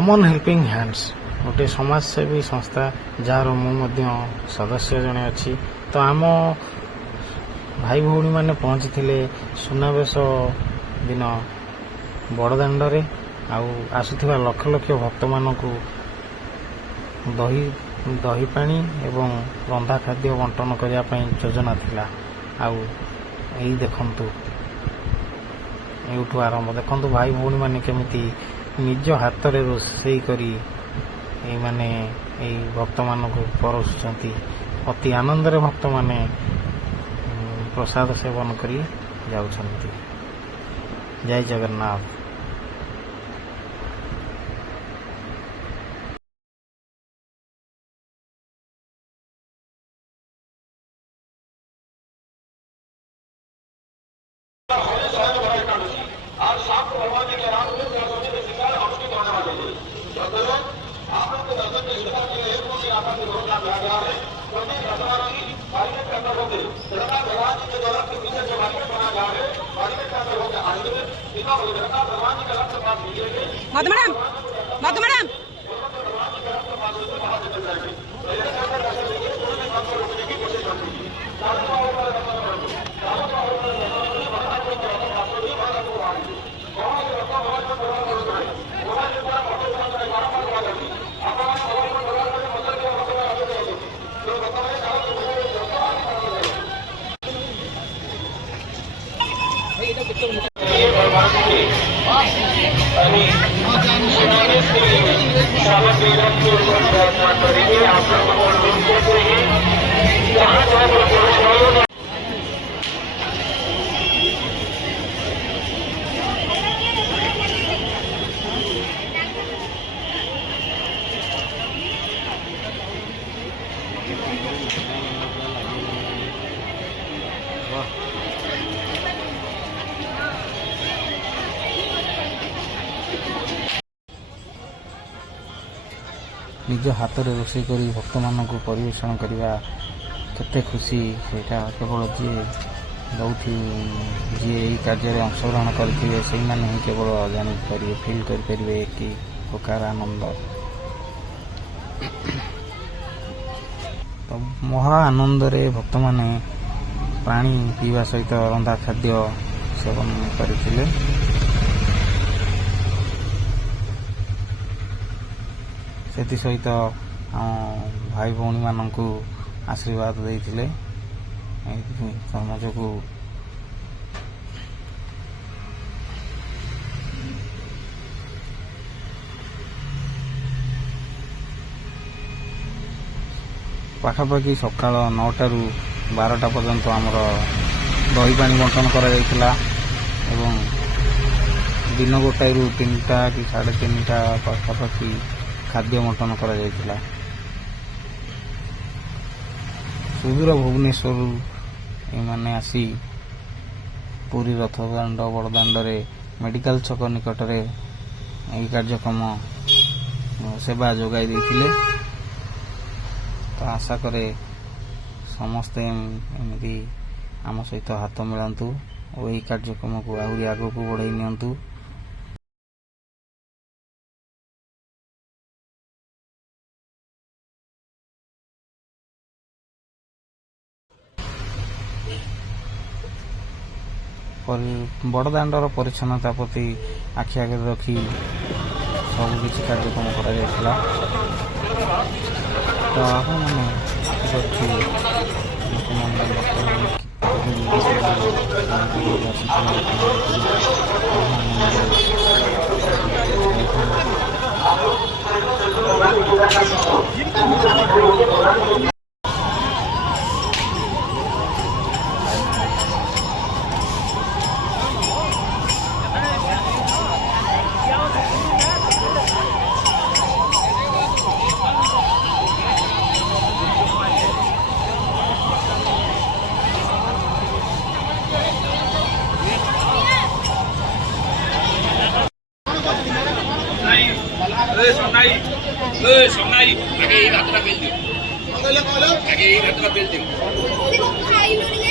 Common helping hands गोटे समाजसेवी संस्था जार मु सदस्य जड़े अच्छी तो आम भाई भौणी मैंने पहुँची सुनावेश दिन बड़दाण्डे आसुवा लक्ष लक्ष भक्त मानक दही दही पानी एवं रंधा खाद्य बंटन करने योजना थिला आई देखंतु एठू आरंभ देखंतु भाई भौणी मैंने केमिति निज हाथ में रोषे करी माने भक्त मानक परोसुचंती अति आनंद रे भक्त माने प्रसाद सेवन करी जाउछंती। जय जगन्नाथ। मधु मैडम निज हाथ में रोषे कर भक्त मान परिवेषण करवा केते खुशी सेटा केवल जी बहुत जी यही कार्य अंशग्रहण करेंगे से ही केवल जापर फिल करेंगे कि प्रकार आनंद तो महा आनंद रे भक्त माने पानी पीवा सहित रंधा खाद्य सेवन करथिले। सेति सहित भाई भौणी मानकु आशीर्वाद देइथिले समाज को पाखापाखि सकाल 9 ରୁ 12ଟା पर्यंत आमर दही पानी बंटन करा जायतिला एवं दिन 1 ରୁ 3टा कि 3:30ଟା पाखापाखि खाद्य बंटन करा जायतिला। सुदूर भुवनेश्वर एमाने आसी पूरी रथदाण्ड बड़दाण्डे मेडिकल छक निकटरे यही कार्यक्रम सेवा जोगाई देथिले। तो आशा करे समस्ते एमती आम सहित हाथ मिलांतु और यही कार्यक्रम को आहरी आगो को बढ़ाई नियंतु। बड़दाण्डर परिच्छन्नता प्रति आखि आगे रखी सबकि कार्यक्रम करा तो आप सोनाई आगे ये रात का बिल दो आगे ये रात का बिल दो